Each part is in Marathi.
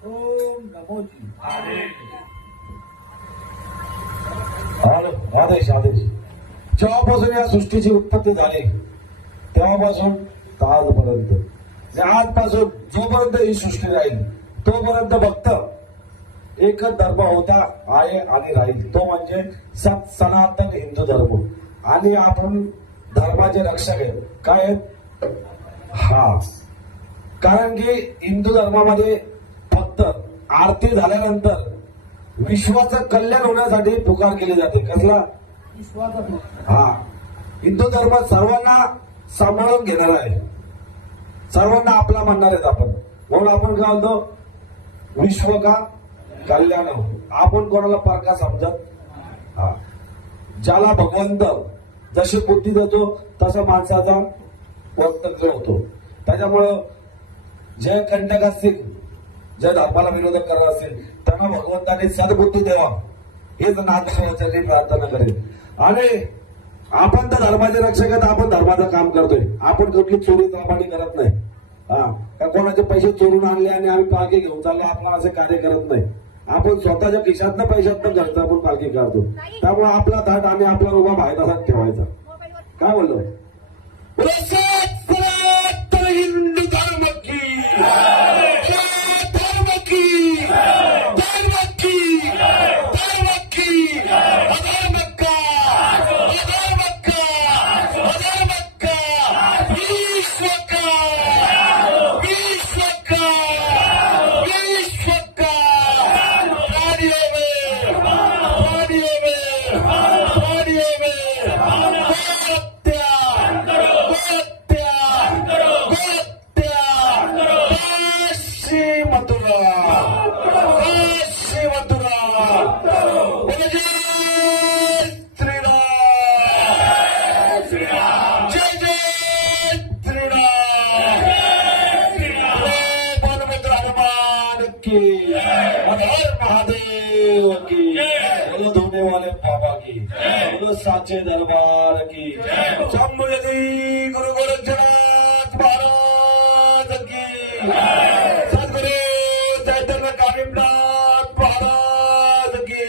ओम नमोजी आदेश आदेश. जेव्हापासून या सृष्टीची उत्पत्ती झाली तेव्हापासून तर आजपर्यंत, आजपासून जोपर्यंत ही सृष्टी राहील तोपर्यंत फक्त एकच धर्म होता, आहे आणि राहील, तो म्हणजे सनातन हिंदू धर्म. आणि आपण धर्माचे रक्षक आहेत. काय आहेत? हा, कारण की हिंदू धर्मामध्ये फक्त आरती झाल्यानंतर विश्वाचं कल्याण होण्यासाठी पुकार केली जाते. कसला? हा. हिंदू धर्म सर्वांना सांभाळून घेणार आहे, सर्वांना आपला म्हणणार आहेत आपण. म्हणून आपण काय म्हणतो? विश्व का कल्याण हो. आपण कोणाला परका समजत. हा, ज्याला भगवंत जशी बुद्धी देतो तसा माणसाचा वक्तव्य होतो. त्याच्यामुळं जे कंटक असतील, जे धर्माला विरोधक करत असतील, त्यांना भगवंताने सद्बुद्धी द्यावा हेच नाथदेवाची प्रार्थना करेल. आणि आपण तर धर्माचे रक्षक आहेत, आपण धर्माचं काम करतोय. आपण कुठली चोरी दाबाडी करत नाही. हा, कोणाचे पैसे चोरून आणले आणि आम्ही पालखी घेऊन चाललो, आपण असे कार्य करत नाही. आपण स्वतःच्या खिशातनं पैशातनं घरचं आपण पालखी काढतो. त्यामुळे आपला थाट आणि आपला उभा बाहेर असाच ठेवायचा. काय बोललो? हिंदू धर्म की महादेव की, बोलो धोने वाले बाबा की, बोलो साचे दरबार की, शंभुजी गुरु गोरक्षनाथ महाराज की, सद्गुरु चैतन्य कालिमनाथ महाराज की.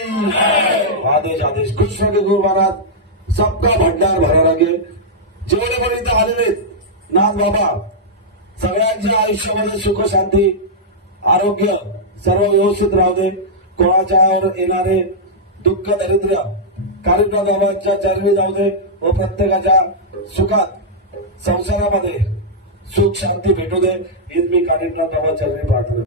आदेश आदेश. कृष्ण के गुरु महाराज सबका भंडार भरा लगे. जेवढे पण इथं आलेले नाथ बाबा सगळ्यांच्या आयुष्यामध्ये सुख शांती आरोग्य सर्व व्यवस्थित राहू दे. कोणाच्यावर येणारे दुःख दरिद्र कालिमनाथ बाबांच्या चरणी जाऊ दे व प्रत्येकाच्या सुखात संसारामध्ये सुख शांती भेटू दे. हीच मी कालिमनाथ बाबा चरणी प्रार्थना.